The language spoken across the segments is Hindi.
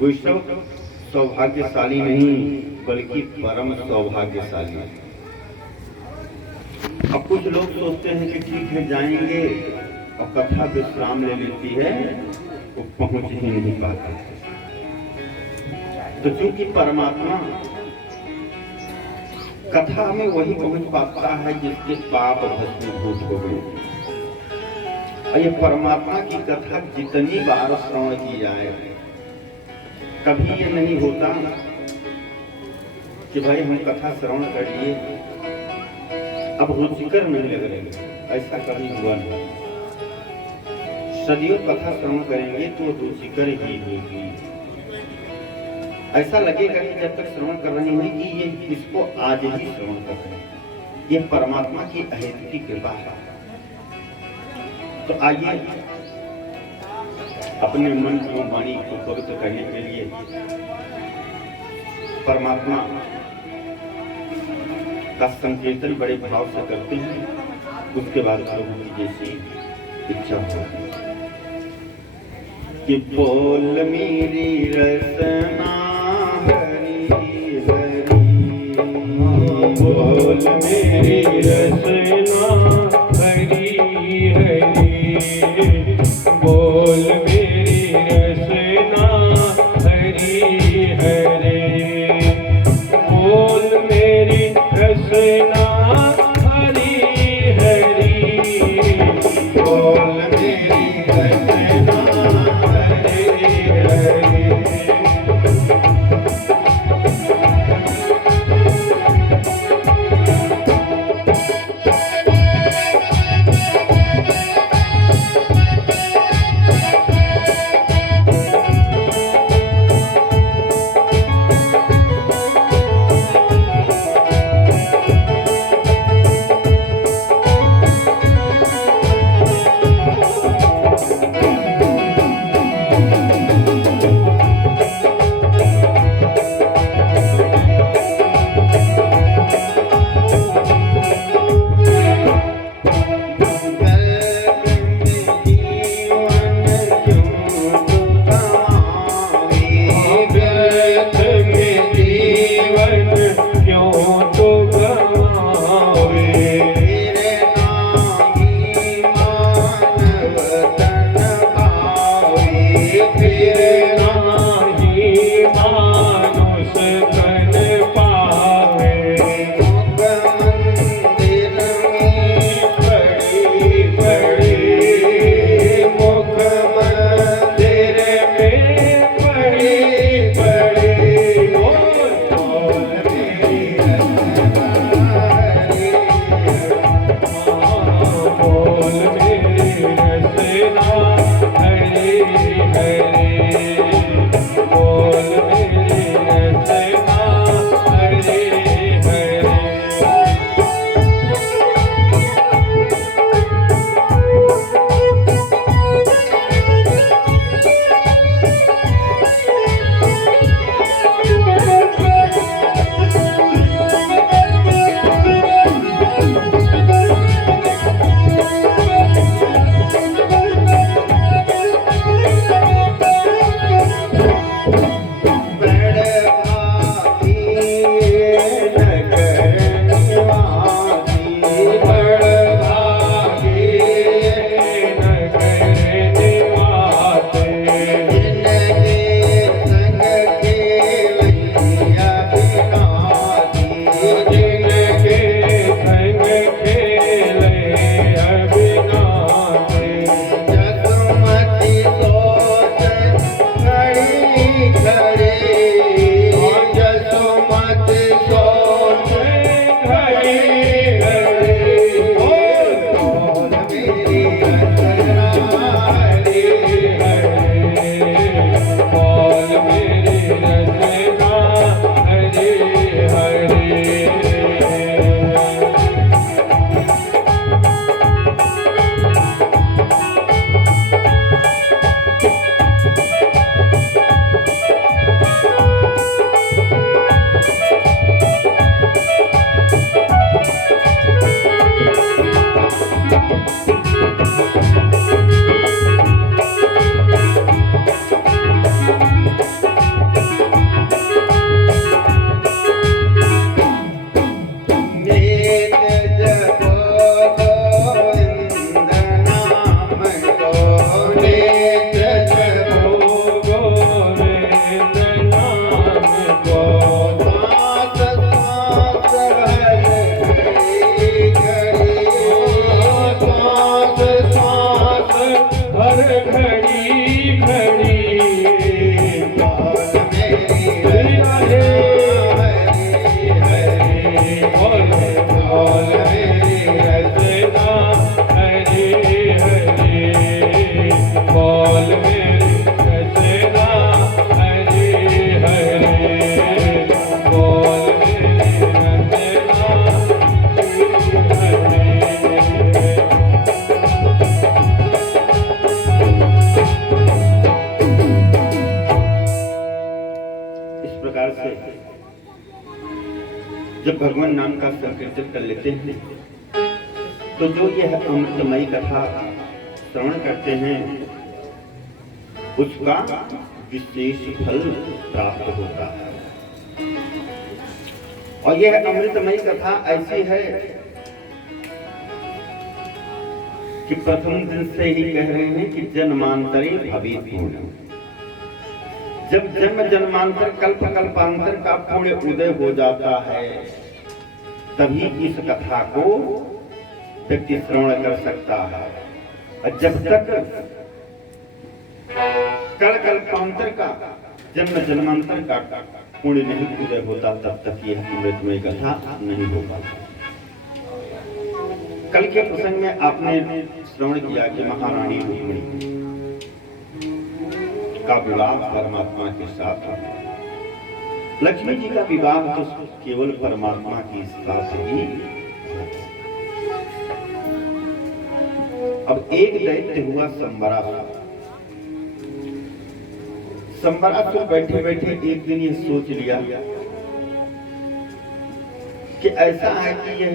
वैष्णव सौभाग्यशाली नहीं बल्कि परम सौभाग्यशाली है। अब कुछ लोग सोचते हैं कि ठीक है जाएंगे और कथा विश्राम ले लेती है, वो पहुंच ही नहीं पाता। तो चूंकि परमात्मा कथा में वही पहुंच पाता है जिसके पाप भस्मीभूत हो गए। और ये परमात्मा की कथा जितनी बार श्रवण की जाए, कभी ये नहीं होता कि भाई हम कथा श्रवण कर लिए अब रुचिकर नहीं लग रहे, ऐसा कभी हुआ नहीं। सदियों कथा श्रवण करेंगे तो रुचिकर ही होगी। ऐसा लगेगा कि जब तक श्रवण कर रहे हैं कि ये इसको आज ही श्रवण कर रहे हैं। ये परमात्मा की अहेतुकी कृपा है। तो आइए अपने मन को वाणी को पवित्र करने के लिए परमात्मा का संकीर्तन बड़े भाव से करते हैं। उसके बाद प्रभु की जैसी इच्छा हो कि बोल मेरी रसना हरि हरि, बोल मेरी रसना हरि हरि, बोल मेरी रसना हरि हरि, बोल मेरी रसना हरि हरि, बोल मेरी रसना हरि हरि। प्रकार से जब भगवान नाम का संकीर्तन कर लेते हैं तो जो यह अमृतमयी कथा श्रवण करते हैं उसका विशेष फल प्राप्त होता है। और यह अमृतमयी कथा ऐसी है कि प्रथम दिन से ही कह रहे हैं कि जन्मांतरे भवेत् पुण्यः। जब जन्म जन्मांतर कल्प कल्पांतर का पुण्य उदय हो जाता है तभी इस कथा को व्यक्ति श्रवण कर सकता है। और जब तक कल कल्पांतर का जन्म जन्मांतर का पुण्य नहीं उदय होता तब तक यह अमृतमयी कथा नहीं हो पाती। कल के प्रसंग में आपने श्रवण किया कि महारानी रुक्मिणी का विवाह परमात्मा के साथ। लक्ष्मी जी का विवाह तो केवल परमात्मा के साथ ही। अब एक दैत्य हुआ संबरासुर। संबरासुर बैठे बैठे एक दिन ये सोच लिया कि ऐसा है कि यह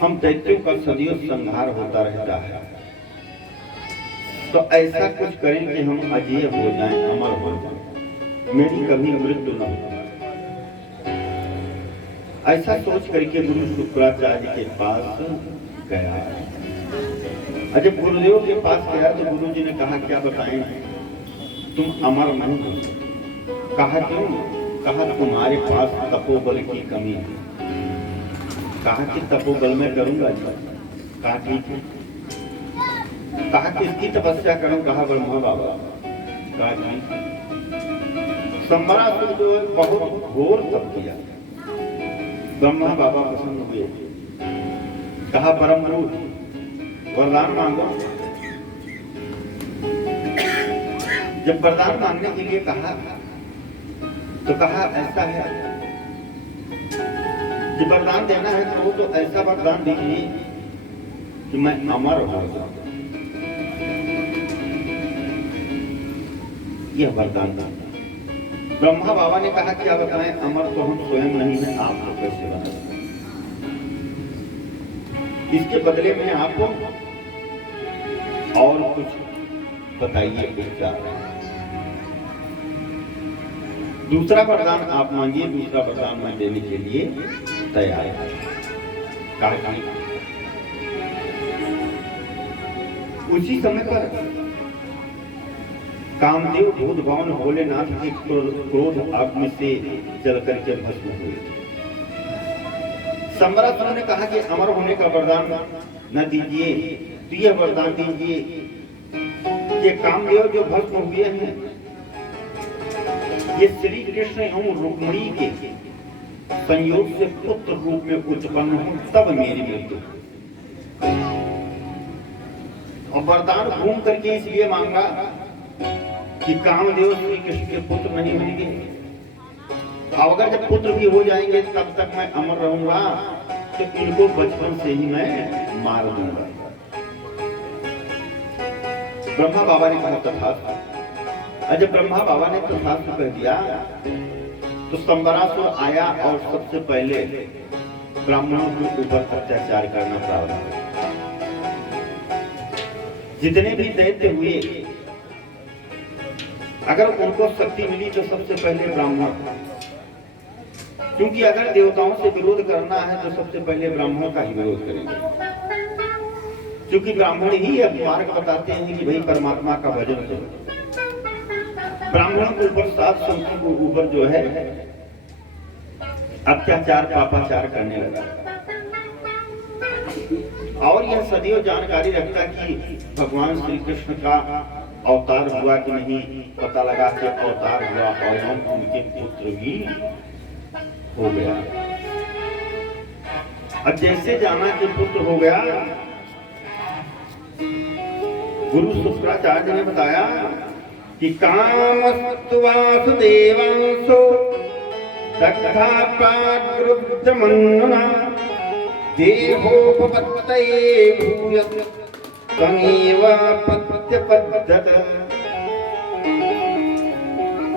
हम दैत्यों का सदियों संहार होता रहता है, तो ऐसा कुछ करें कि हम अजेय हो जाएं, अमर हो जाएं, मेरी कभी मृत्यु न हो। ऐसा सोच करके गुरु शुक्राचार्य के पास गया। जब गुरुदेव के पास गया तो गुरु जी ने कहा क्या बताएं, तुम अमर नहीं हो। कहा क्यों? कहा तुम्हारे पास तपोबल की कमी है। कहा कि तपोबल में करूंगा। कहा ठीक है। कहा कि इसकी तपस्या करूं। कहा ब्रह्मा बाबा। कहा ठीक। संबरासुर जो बहुत घोर तप किया। ब्रह्मा बाबा प्रसन्न हुए। कहा परम गुरु वरदान मांगो। जब वरदान मांगने के लिए कहा तो कहा ऐसा है कि वरदान देना है तो ऐसा वरदान दीजिए कि मैं अमर हो जाऊं। यह वरदान था। ब्रह्मा बाबा ने कहा क्या बताएं, अमर तो हम स्वयं नहीं है, आप तो कैसे बना। इसके बदले में आपको और कुछ बताइए उपचार। दूसरा वरदान आप मांगिए, दूसरा वरदान मैं देने के लिए तैयार है। कहा उसी समय पर कामदेव भूत भवन भोलेनाथ के क्रोध आग में से जल करके भस्म हुए। संबरासुर ने कहा कि अमर होने का वरदान न दीजिए, तो यह वरदान दीजिए ये कामदेव जो भस्म हुए हैं ये श्री कृष्ण एवं रुक्मिणी के संयोग से पुत्र रूप में उत्पन्न हो तब मेरी मृत्यु। और वरदान घूम करके इसलिए मांगा कि कामदेव श्री कृष्ण के पुत्र नहीं होंगे, और अगर जब पुत्र भी हो जाएंगे तब तक मैं अमर रहूंगा, तो इनको बचपन से ही मैं मार दूंगा। ब्रह्मा बाबा ने कहा तथास्तु। जब ब्रह्मा बाबा ने तथास्तु कह दिया तो संबरासुर आया और सबसे पहले ब्राह्मणों के ऊपर अत्याचार करना प्रारंभ किया। जितने भी दैत्य हुए अगर उनको शक्ति मिली तो सबसे पहले ब्राह्मण, क्योंकि अगर देवताओं से विरोध करना है तो सबसे पहले ब्राह्मणों का ही विरोध करेंगे, क्योंकि ब्राह्मण ही यह मार्ग बताते हैं कि भाई परमात्मा का भजन करो। ब्राह्मणों के ऊपर सात संतों के ऊपर जो है अत्याचार पापाचार करने लगा। और यह सदियों जानकारी रखता कि भगवान श्री कृष्ण का अवतार हुआ कि नहीं, पता लगा कि अवतार हुआ और उनके पुत्र भी हो गया। अब जैसे जाना कि पुत्र हो गया, गुरु शुक्राचार्य ने बताया कि कामस्तु वासुदेवांसो दग्धा प्राग्रुद्धमन्नुना देहोपपत्तये भूयत् तमेव प्रत्यपद्यत।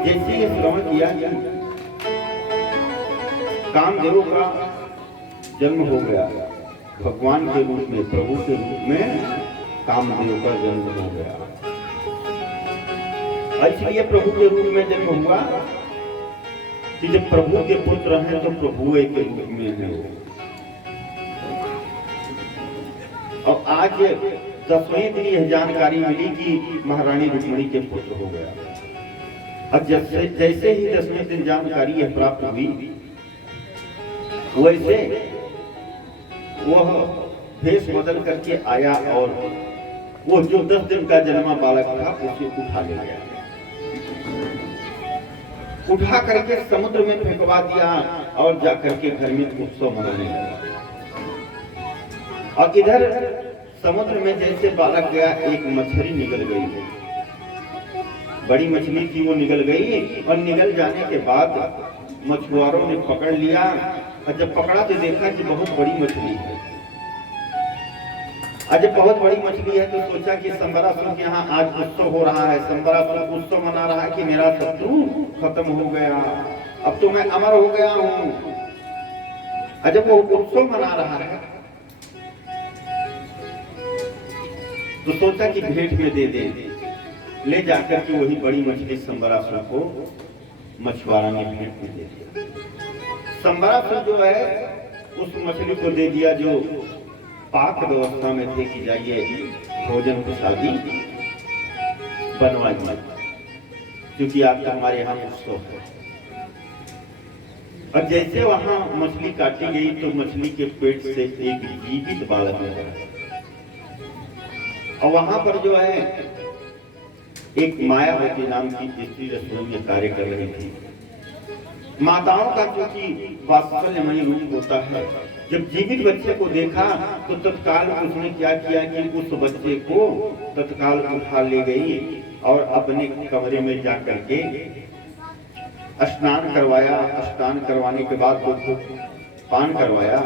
जैसे ये श्रवण किया कि कामदेव का जन्म हो गया, भगवान के रूप में, प्रभु के रूप में कामदेव का जन्म हो गया। इसलिए प्रभु के रूप में जन्म हुआ कि जब प्रभु के पुत्र हैं तो प्रभु के रूप में है वो। और आज 10वें दिन यह जानकारी मिली कि महारानी रुक्मिणी के पुत्र हो गया। अब जैसे ही 10वें दिन जानकारी यह प्राप्त हुई, वैसे वह भेष बदल करके आया और वो जो 10 दिन का जन्मा बालक था उसे उठा ले गया, उठा करके समुद्र में फेंकवा दिया और जाकर के घर में उत्सव मनाने लगा। और इधर समुद्र में जैसे बालक गया, एक मछली निकल गई, बड़ी मछली थी, वो निकल गई। और निकल जाने के बाद मछुआरों ने पकड़ लिया, और जब पकड़ा तो देखा कि बहुत बड़ी मछली है। और जब बहुत बड़ी मछली है तो सोचा कि संबरासुर के यहाँ आज उत्सव हो रहा है, संबरासुर उत्सव मना रहा है कि मेरा शत्रु खत्म हो गया, अब तो मैं अमर हो गया हूँ। और जब वो उत्सव मना रहा है तो सोचा कि भेंट में दे दे, ले जाकर के वही बड़ी मछली संबरासुर को मछुआरा ने भेंट में दे दिया। संबरासुर जो है उस मछली को दे दिया जो पाक व्यवस्था में थे कि जाइए भोजन प्रसादी बनवाइए, क्योंकि आज हमारे यहाँ उत्सव है। और जैसे वहां मछली काटी गई तो मछली के पेट से एक जीवित बालक निकला। और वहां पर जो है एक मायावती नाम की स्त्री रसोई में कार्य कर रही थी। माताओं का क्योंकि वात्सल्यमयी रूप होता है, जब जीवित बच्चे को देखा तो तत्काल उसने क्या किया कि उस बच्चे को तत्काल उठा ले गई और अपने कमरे में जा करके स्नान करवाया। स्नान करवाने के बाद दूध पान करवाया।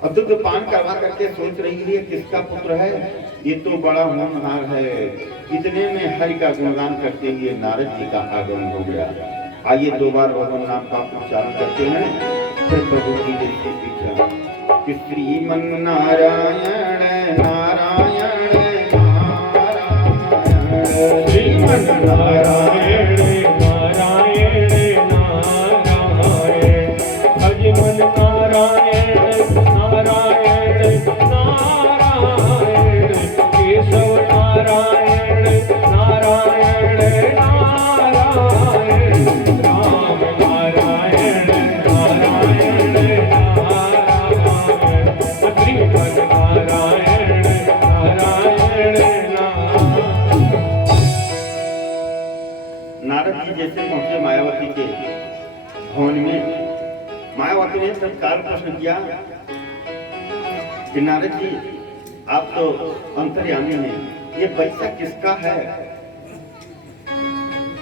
अब दूध पान करवा करके सोच रही है किसका पुत्र है, ये तो बड़ा होनहार है। इतने में हरि का गुणगान करते हुए नारद जी का आगमन हो गया। आइए 2 बार भगवान नाम का उच्चारण करते हैं, फिर प्रभु की दृष्टि पीछा कि श्रीमन नारायण नारायण नारायण, श्रीमन नारायण नारायण नारायण, भजमन नारायण नारायण नारायण, केशव नारायण नारायण नारायण, राम नारायण नारायण नारायण, श्रीमन नारायण नारायण नारायण। नारद जी जैसे पहुंचे मायावती के भवन में, मायावती ने तत्काल प्रश्न किया कि नारद जी आप तो अंतर्यामी हैं, ये बच्चा किसका है?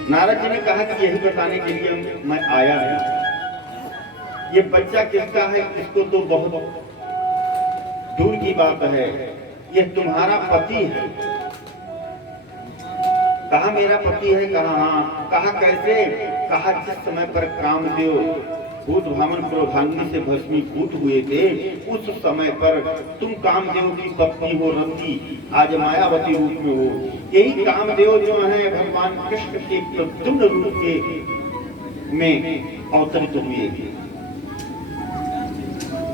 नारद जी ने कहा कि यही बताने के लिए मैं आया हूं। ये बच्चा किसका है इसको तो बहुत दूर की बात है, ये तुम्हारा पति है। कहा मेरा पति है? कहा हाँ। कहा कैसे? कहा जिस समय पर कामदेव भूत भामन क्रोधाग्नि से भस्मीभूत हुए थे उस समय पर तुम कामदेव की पत्नी हो रंती, आज मायावती रूप में हो। यही कामदेव जो है भगवान कृष्ण के प्रद्युम्न रूप के में अवतरित हुए थे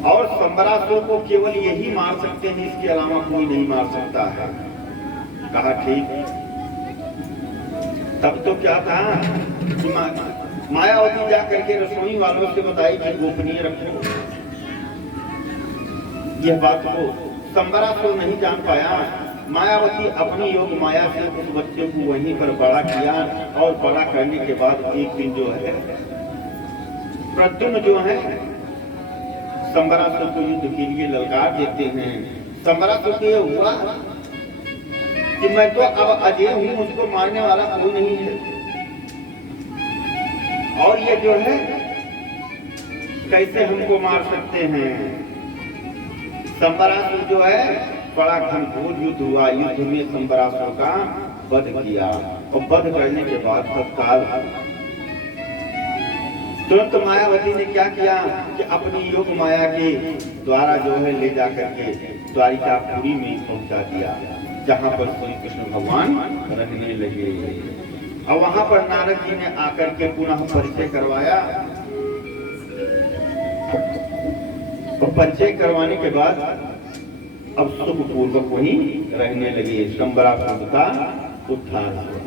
और संबरासुर को केवल यही मार सकते हैं, इसके अलावा कोई नहीं मार सकता है। कहा ठीक। तब तो क्या था, मायावती जा करके रसोई वालों से बताई कि गोपनीय रखो। यह बात को संबरासुर नहीं जान पाया। मायावती अपनी योग माया से उस बच्चे को वहीं पर बड़ा किया और बड़ा करने के बाद एक दिन जो है प्रद्युम्न जो है संबरासुर को युद्ध के लिए ललकार देते हैं। संबरासुर को यह हुआ कि मैं तो अब अजय हूं, मुझको मारने वाला कोई नहीं है। और ये जो है कैसे हमको मार सकते हैं? संबरासुर जो है बड़ा घनघोर युद्ध हुआ। युद्ध में संबरासुर का वध किया। और वध करने के बाद तत्काल तुरंत मायावती ने क्या किया कि अपनी योग माया के द्वारा जो है ले जाकर के द्वारिकापुरी में पहुंचा दिया, जहां पर श्री कृष्ण भगवान रहने लगे। और वहां पर नारद जी ने आकर के पुनः परिचय करवाया, और परिचय करवाने के बाद अब सुख पूर्वक वहीं रहने लगे। शंबरासुर का उद्धार हुआ।